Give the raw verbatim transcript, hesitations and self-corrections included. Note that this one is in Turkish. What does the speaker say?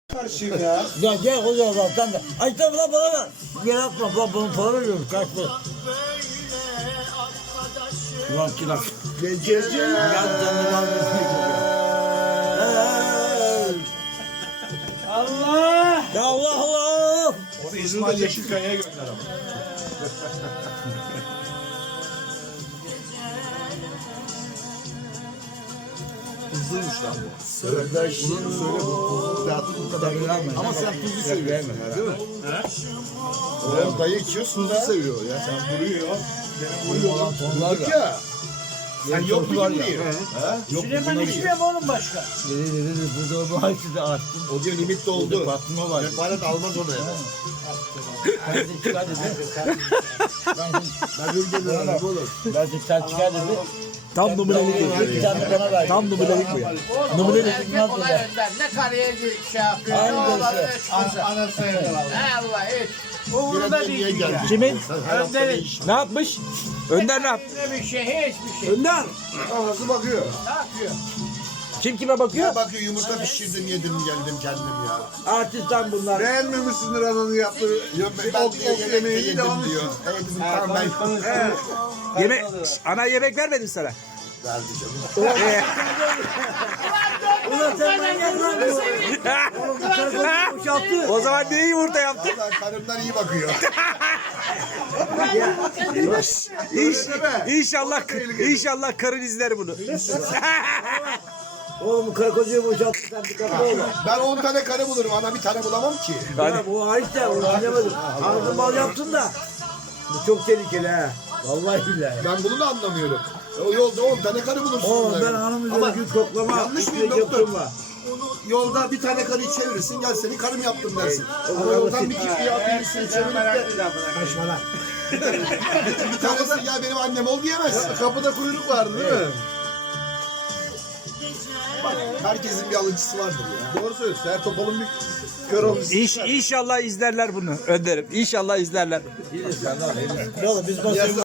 Karşıyım ya. Ya gel o zaman bak sen de. Ay tamam lan bana ver. Gel atma bak bunu para veriyorum kaç para. Ulan kirak. Gececi. Ya canım Allah! Ya Allah Allah. Onu İzmir'de Yeşilkaya'ya gönder ama. Hızlıymış lan bu. Evet, ben şimdi söyle bu. Zaten bu kadar verme. Ama sen tuzu seviyorsun ya, değil mi? He? Dayı içiyorsun da. Tuzu seviyor ya. Sen vuruyor. Benim vuruyor lan. Tonlar ya. Sen yok mu bilmiyor? Yok Süleyman içmiyor mu oğlum başka? Dedi dedi dedi burada bu açtı da açtım. o diyor limit doldu. Patlıma var. Refaret almaz onu ya. Ben de çıkar dedi. Ben Ben bir geliyorum oğlum. ben de sen çıkar dedi. Tam numaralık bu. Bir tane bana ver. Tam numaralık bu ya. Numaralı Erkek olay önden. Ne karıya şey yapıyor, ne Aynı oğlanı şey. ne çıkıyorsa. Anası evde valla. He Allah hiç. Umurunda değil ya. Kimin? Önder'in. Ne yapmış? Önder ne yaptı? Ne bir şey, hiçbir şey. Önder. Anası bakıyor. Ne yapıyor? Kim kime bakıyor? Ya bakıyor yumurta pişirdim yedim geldim kendim ya. Artistan bunlar. Beğenmemişsindir ananın yaptığı Ben ok, diyor ok yemek de yemeğini yedim devam diyor. ediyor. Evet dedim tamam ben Yeme ana yemek vermedi mi sana? verdi canım. Ulan sen ben gel lan bu. Oğlum bu tarafa boşalttı. O zaman niye yumurta yaptı? Valla karımdan iyi bakıyor. İş, inşallah inşallah karın izler bunu. Oğlum bu karı kocayı boşalttı sen bir kapı oğlum. Ben on tane karı bulurum ana bir tane bulamam ki. Ya bu hariç de onu bilemedim. Ağzı bal yaptın da. Bu çok tehlikeli ha. Vallahi billahi. Ben bunu da anlamıyorum. O yolda on tane karı bulursun. Oğlum bunları. ben hanım Ama üzerine güç koklama. yanlış üstüne mıyım doktor? yaptım var. Yolda bir tane karıyı çevirirsin gel seni karım yaptım dersin. o Ama zaman yoldan basit. bir kişi ya birisini çevirip de Kaçma lan. bir tanesi ya benim annem ol diyemezsin. Kapıda kuyruk vardı değil mi? Bak herkesin bir alıcısı vardır ya. Doğru söylüyorsun. Her topalın bir kör olmuş. İş, inşallah izlerler bunu Önderim. İnşallah izlerler. Oğlum biz basıyoruz.